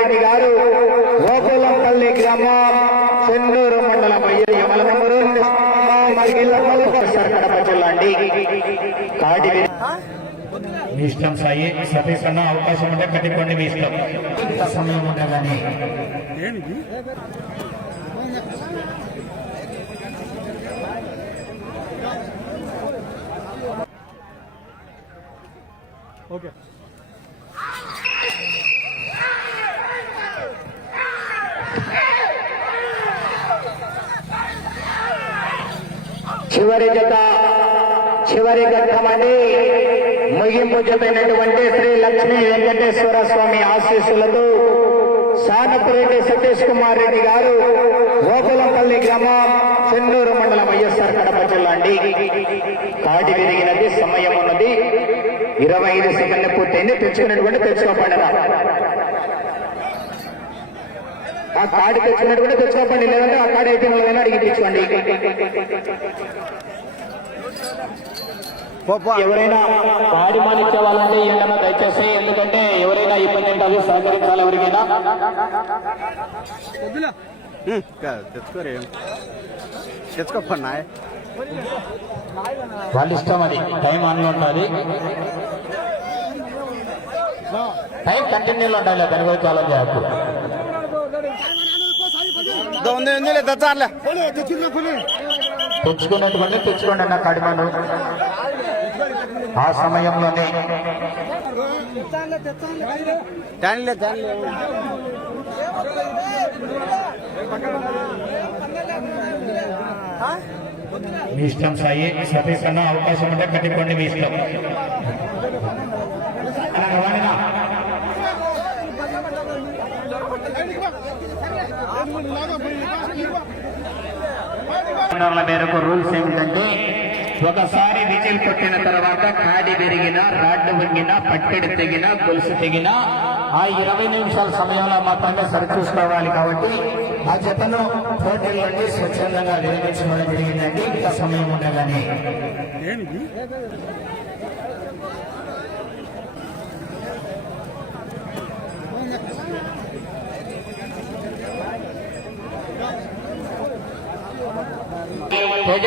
రెడ్డి గారు గోకులంపల్లి గ్రామం చెన్నూరు మండలం అయ్యే యమలనూరు కడప జిల్లా అండి. కాటి మీ ఇష్టం సాయి సతీష్ అన్న అవకాశం ఉంటే కట్టిపోండి మీ ఇష్టం. సమయం ఉండగానే ఓకే. చివరి జత చివరి ఘట్టమండి ముగింపు జతైనటువంటి శ్రీ లక్ష్మీ వెంకటేశ్వర స్వామి ఆశీస్సులతో సానపురెడ్డి సతీష్ కుమార్ రెడ్డి గారు గోకులంపల్లి గ్రామం చెన్నూరు మండలం వైఎస్ఆర్ కడప జిల్లా అండి. కాటి విరిగినది సమయం ఉన్నది. ఇరవై ఐదు సెకండ్లు పూర్తయింది. తెచ్చుకున్నటువంటి తెచ్చుకోపండి ఆ కార్డు తెచ్చుకున్నటువంటి తెచ్చుకోపండి. లేదంటే ఆ కార్డు అయితే వాళ్ళని అడిగి తెచ్చుకోండి. ఎవరైనా పాడి మానిచ్చే వాళ్ళంటే ఏంటన్నా దయచేసి ఎందుకంటే ఎవరైనా ఇబ్బంది ఉంటుంది సహకరించాలి ఎవరికైనా. తెచ్చుకోరే. తెచ్చుకోపన్నా వాళ్ళ ఇష్టం అది. టైం ఆన్లో ఉంటుంది టైం కంటిన్యూలో ఉండాలి. దాని గురించి ఆలోచన చేయకు. తెచ్చుకున్నటువంటి తెచ్చుకోండి అన్న కడిమను ఆ సమయంలోనే మీ ఇష్టం సాయి సతీష్ అన్న అవకాశం ఉంటే కట్టిపోండి మీ ఇష్టం. మేరకు రూల్స్ ఏమిటంటే ఒకసారి విజిల్ కొట్టిన తర్వాత కాడి పెరిగినా రాడ్డు వంగినా పట్టెడు తెగినా గొలుసు తెగినా ఆ ఇరవై నిమిషాల సమయంలో మాత్రమే సరిచూసుకోవాలి కాబట్టి ఆ జతను పోటీల నుండి స్వచ్ఛందంగా నిర్మించడం జరిగిందండి. ఇంత సమయం ఉండగానే. తేజ